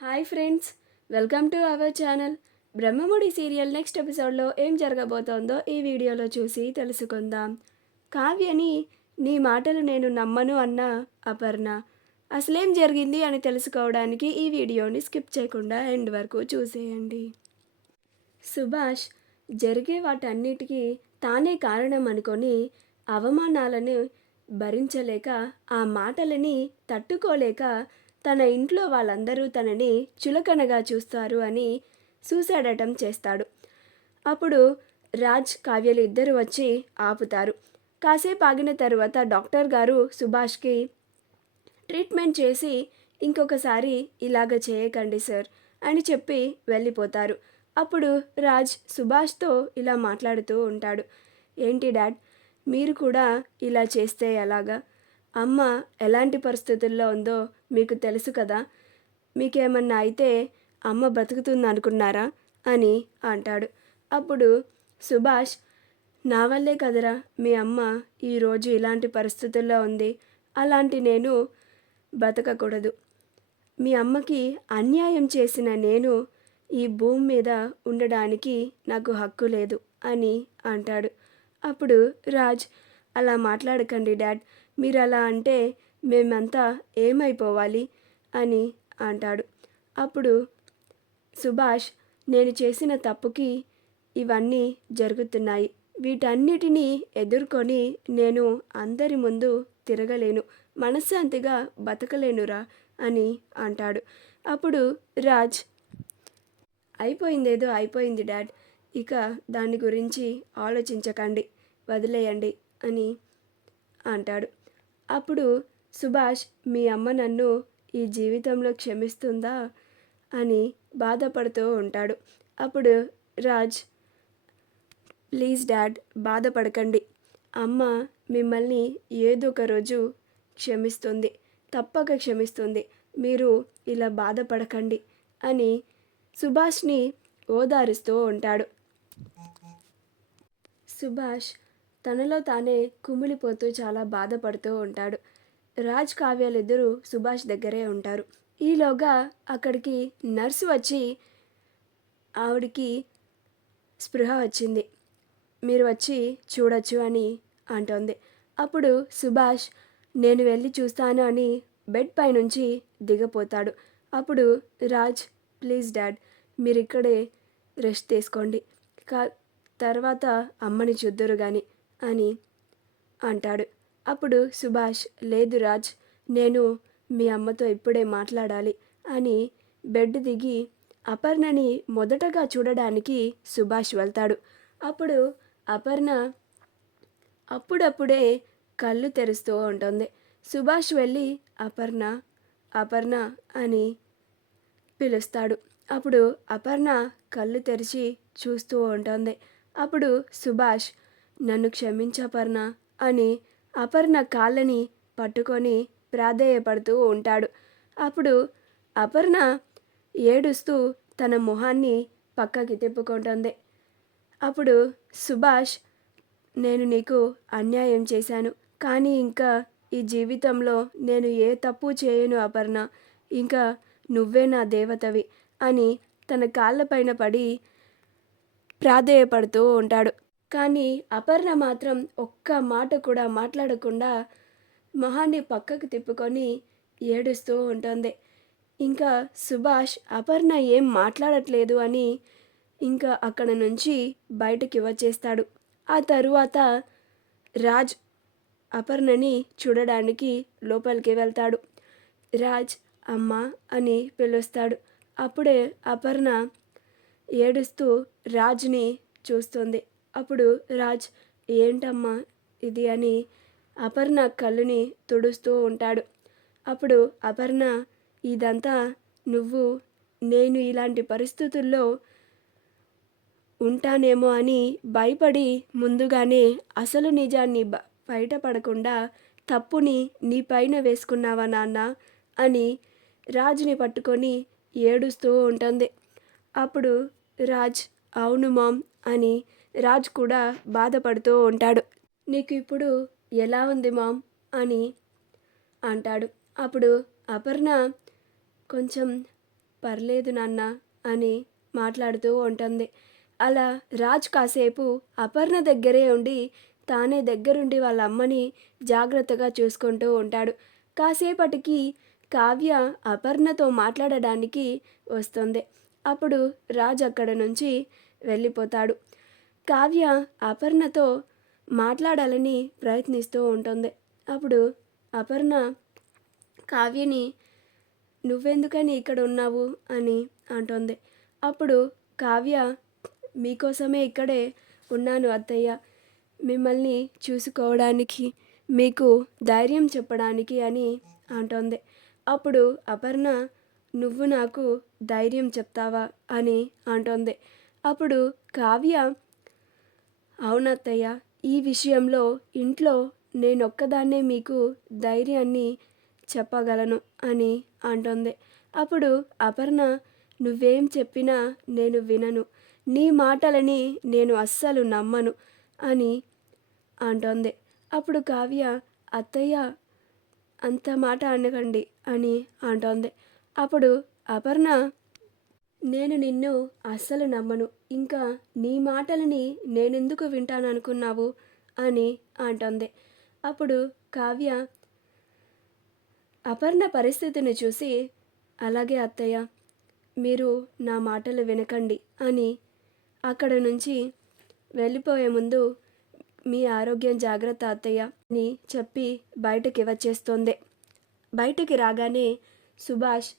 Hi friends, welcome to our channel. Brahmamudi serial next ఎపిసోడ్లో ఏం జరగబోతోందో ఈ వీడియోలో చూసి తెలుసుకుందాం. కావ్యని నీ మాటలు నేను నమ్మను అన్న అపర్ణ అసలేం జరిగింది అని తెలుసుకోవడానికి ఈ వీడియోని స్కిప్ చేయకుండా ఎండ్ వరకు చూసేయండి. సుభాష్ జరిగే వాటన్నిటికీ తానే కారణం అనుకొని అవమానాలను భరించలేక ఆ మాటలని తట్టుకోలేక తన ఇంట్లో వాళ్ళందరూ తనని చులకనగా చూస్తారు అని సూసైడ్ అటెంప్ట్ చేస్తాడు. అప్పుడు రాజ్ కావ్యలు ఇద్దరు వచ్చి ఆపుతారు. కాసేపు ఆగిన తరువాత డాక్టర్ గారు సుభాష్కి ట్రీట్మెంట్ చేసి ఇంకొకసారి ఇలాగ చేయకండి సార్ అని చెప్పి వెళ్ళిపోతారు. అప్పుడు రాజ్ సుభాష్తో ఇలా మాట్లాడుతూ ఉంటాడు. ఏంటి డాడ్, మీరు కూడా ఇలా చేస్తే ఎలాగా? అమ్మ ఎలాంటి పరిస్థితుల్లో ఉందో మీకు తెలుసు కదా, మీకేమన్నా అయితే అమ్మ బ్రతుకుతుంది అనుకున్నారా అని అంటాడు. అప్పుడు సుభాష్, నా వల్లే కదరా మీ అమ్మ ఈరోజు ఇలాంటి పరిస్థితుల్లో ఉంది, అలాంటి నేను బతకకూడదు. మీ అమ్మకి అన్యాయం చేసిన నేను ఈ భూమి మీద ఉండడానికి నాకు హక్కు లేదు అని అంటాడు. అప్పుడు రాజ్, అలా మాట్లాడకండి డాడ్, మీరు అలా అంటే మేమంతా ఏమైపోవాలి అని అంటాడు. అప్పుడు సుభాష్, నేను చేసిన తప్పుకి ఇవన్నీ జరుగుతున్నాయి, వీటన్నిటినీ ఎదుర్కొని నేను అందరి ముందు తిరగలేను, మనశ్శాంతిగా బతకలేనురా అని అంటాడు. అప్పుడు రాజ్, అయిపోయిందేదో అయిపోయింది డాడ్, ఇక దాని గురించి ఆలోచించకండి, వదిలేయండి అని అంటాడు. అప్పుడు సుభాష్, మీ అమ్మ నన్ను ఈ జీవితంలో క్షమిస్తుందా అని బాధపడుతూ ఉంటాడు. అప్పుడు రాజ్, ప్లీజ్ డాడ్ బాధపడకండి, అమ్మ మిమ్మల్ని ఏదో ఒక రోజు క్షమిస్తుంది, తప్పక క్షమిస్తుంది, మీరు ఇలా బాధపడకండి అని సుభాష్ని ఓదారుస్తూ ఉంటాడు. సుభాష్ తనలో తానే కుమిలిపోతూ చాలా బాధపడుతూ ఉంటాడు. రాజ్ కావ్యాలిద్దరూ సుభాష్ దగ్గరే ఉంటారు. ఈలోగా అక్కడికి నర్సు వచ్చి ఆవిడికి స్పృహ వచ్చింది, మీరు వచ్చి చూడొచ్చు అని అంటోంది. అప్పుడు సుభాష్, నేను వెళ్ళి చూస్తాను అని బెడ్ పైనుంచి దిగపోతాడు. అప్పుడు రాజ్, ప్లీజ్ డాడ్, మీరు ఇక్కడే రెస్ట్ తీసుకోండి, తర్వాత అమ్మని చూద్దురు కానీ అని అంటాడు. అప్పుడు సుభాష్, లేదు రాజ్, నేను మీ అమ్మతో ఇప్పుడే మాట్లాడాలి అని బెడ్ దిగి అపర్ణని మొదటగా చూడడానికి సుభాష్ వెళ్తాడు. అప్పుడు అపర్ణ అప్పుడప్పుడే కళ్ళు తెరుస్తూ ఉంటుంది. సుభాష్ వెళ్ళి అపర్ణ అపర్ణ అని పిలుస్తాడు. అప్పుడు అపర్ణ కళ్ళు తెరిచి చూస్తూ ఉంటుంది. అప్పుడు సుభాష్, నన్ను క్షమించు అపర్ణ అని అపర్ణ కాళ్ళని పట్టుకొని ప్రాధేయపడుతూ ఉంటాడు. అప్పుడు అపర్ణ ఏడుస్తూ తన మొహాన్ని పక్కకి తిప్పుకుంటుంది. అప్పుడు సుభాష్, నేను నీకు అన్యాయం చేశాను, కానీ ఇంకా ఈ జీవితంలో నేను ఏ తప్పు చేయను అపర్ణ, ఇంకా నువ్వే నా దేవతవి అని తన కాళ్ళపైన పడి ప్రాధేయపడుతూ ఉంటాడు. కానీ అపర్ణ మాత్రం ఒక్క మాట కూడా మాట్లాడకుండా మొహాన్ని పక్కకు తిప్పుకొని ఏడుస్తూ ఉంటుంది. ఇంకా సుభాష్ అపర్ణ ఏం మాట్లాడట్లేదు అని ఇంకా అక్కడ నుంచి బయటకి వచ్చేస్తాడు. ఆ తరువాత రాజ్ అపర్ణని చూడడానికి లోపలికి వెళ్తాడు. రాజ్, అమ్మ అని పిలుస్తాడు. అప్పుడే అపర్ణ ఏడుస్తూ రాజ్ని చూస్తుంది. అప్పుడు రాజ్, ఏంటమ్మా ఇది అని అపర్ణ కళ్ళుని తుడుస్తూ ఉంటాడు. అప్పుడు అపర్ణ, ఇదంతా నువ్వు నేను ఇలాంటి పరిస్థితుల్లో ఉంటానేమో అని భయపడి ముందుగానే అసలు నిజాన్ని బయటపడకుండా తప్పుని నీ పైన వేసుకున్నావా నాన్న అని రాజ్ని పట్టుకొని ఏడుస్తూ ఉంటుంది. అప్పుడు రాజ్, అవును మామ్ అని రాజ్ కూడా బాధపడుతూ ఉంటాడు. నీకు ఇప్పుడు ఎలా ఉంది మామ్ అని అంటాడు. అప్పుడు అపర్ణ కొంచెం పర్లేదు నాన్న అని మాట్లాడుతూ ఉంటుంది. అలా రాజ్ కాసేపు అపర్ణ దగ్గరే ఉండి తానే దగ్గరుండి వాళ్ళ అమ్మని జాగ్రత్తగా చూసుకుంటూ ఉంటాడు. కాసేపటికి కావ్య అపర్ణతో మాట్లాడడానికి వస్తుంది. అప్పుడు రాజ్ అక్కడ నుంచి వెళ్ళిపోతాడు. కావ్య అపర్ణతో మాట్లాడాలని ప్రయత్నిస్తూ ఉంటుంది. అప్పుడు అపర్ణ కావ్యని నువ్వెందుకని ఇక్కడ ఉన్నావు అని అంటుంది. అప్పుడు కావ్య మీకోసమే ఇక్కడే ఉన్నాను అత్తయ్య, మిమ్మల్ని చూసుకోవడానికి, మీకు ధైర్యం చెప్పడానికి అని అంటుంది. అప్పుడు అపర్ణ నువ్వు నాకు ధైర్యం చెప్తావా అని అంటుంది. అప్పుడు కావ్య అవునత్తయ్య, ఈ విషయంలో ఇంట్లో నేనొక్కదాన్నే మీకు ధైర్యాన్ని చెప్పగలను అని అంటుంది. అప్పుడు అపర్ణ నువ్వేం చెప్పినా నేను వినను, నీ మాటలని నేను అస్సలు నమ్మను అని అంటోంది. అప్పుడు కావ్య అత్తయ్య అంత మాట అనకండి అని అంటోంది. అప్పుడు అపర్ణ నేను నిన్ను అస్సలు నమ్మను, ఇంకా నీ మాటలని నేనెందుకు వింటాననుకున్నావు అని అంటోంది. అప్పుడు కావ్య అపర్ణ పరిస్థితిని చూసి అలాగే అత్తయ్య, మీరు నా మాటలు వినకండి అని అక్కడ నుంచి వెళ్ళిపోయే ముందు మీ ఆరోగ్యం జాగ్రత్త అత్తయ్య అని చెప్పి బయటకి వచ్చేస్తుంది. బయటకి రాగానే సుభాష్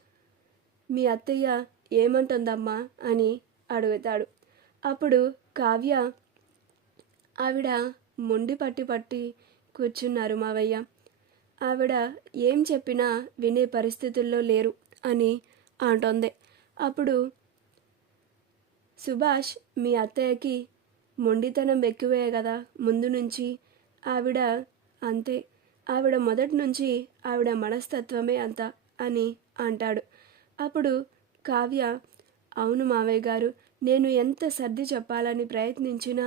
మీ అత్తయ్య ఏమంటుందమ్మా అని అడుగుతాడు. అప్పుడు కావ్య ఆవిడ మొండి పట్టి కూర్చున్నారు మావయ్య, ఆవిడ ఏం చెప్పినా వినే పరిస్థితుల్లో లేరు అని అంటోంది. అప్పుడు సుభాష్ మీ అత్తయ్యకి మొండితనం ఎక్కువే కదా ముందు నుంచి, ఆవిడ అంతే, ఆవిడ మొదటి నుంచి ఆవిడ మనస్తత్వమే అంత అని అంటాడు. అప్పుడు కావ్య అవును మావయ్య గారు, నేను ఎంత సర్ది చెప్పాలని ప్రయత్నించినా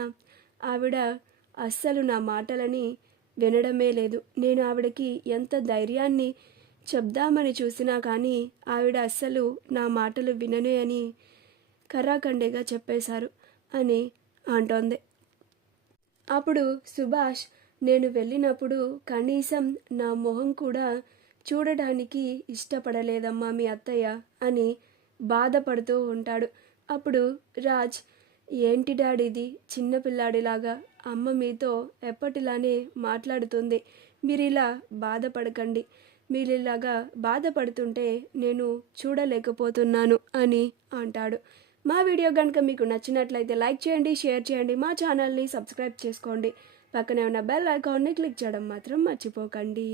ఆవిడ అస్సలు నా మాటలని వినడమే లేదు. నేను ఆవిడకి ఎంత ధైర్యాన్ని చెప్దామని చూసినా కానీ ఆవిడ అస్సలు నా మాటలు విననే అని కరాఖండిగా చెప్పేశారు అని అంటోంది. అప్పుడు సుభాష్ నేను వెళ్ళినప్పుడు కనీసం నా మొహం కూడా చూడడానికి ఇష్టపడలేదమ్మా మీ అత్తయ్య అని బాధపడుతూ ఉంటాడు. అప్పుడు రాజ్ ఏంటి డాడీది చిన్నపిల్లాడిలాగా, అమ్మ మీతో ఎప్పటిలానే మాట్లాడుతుంది, మీరిలా బాధపడకండి, మీరిలాగా బాధపడుతుంటే నేను చూడలేకపోతున్నాను అని అంటాడు. మా వీడియో కనుక మీకు నచ్చినట్లయితే లైక్ చేయండి, షేర్ చేయండి, మా ఛానల్ని సబ్స్క్రైబ్ చేసుకోండి, పక్కనే ఉన్న బెల్ ఐకాన్ని క్లిక్ చేయడం మాత్రం మర్చిపోకండి.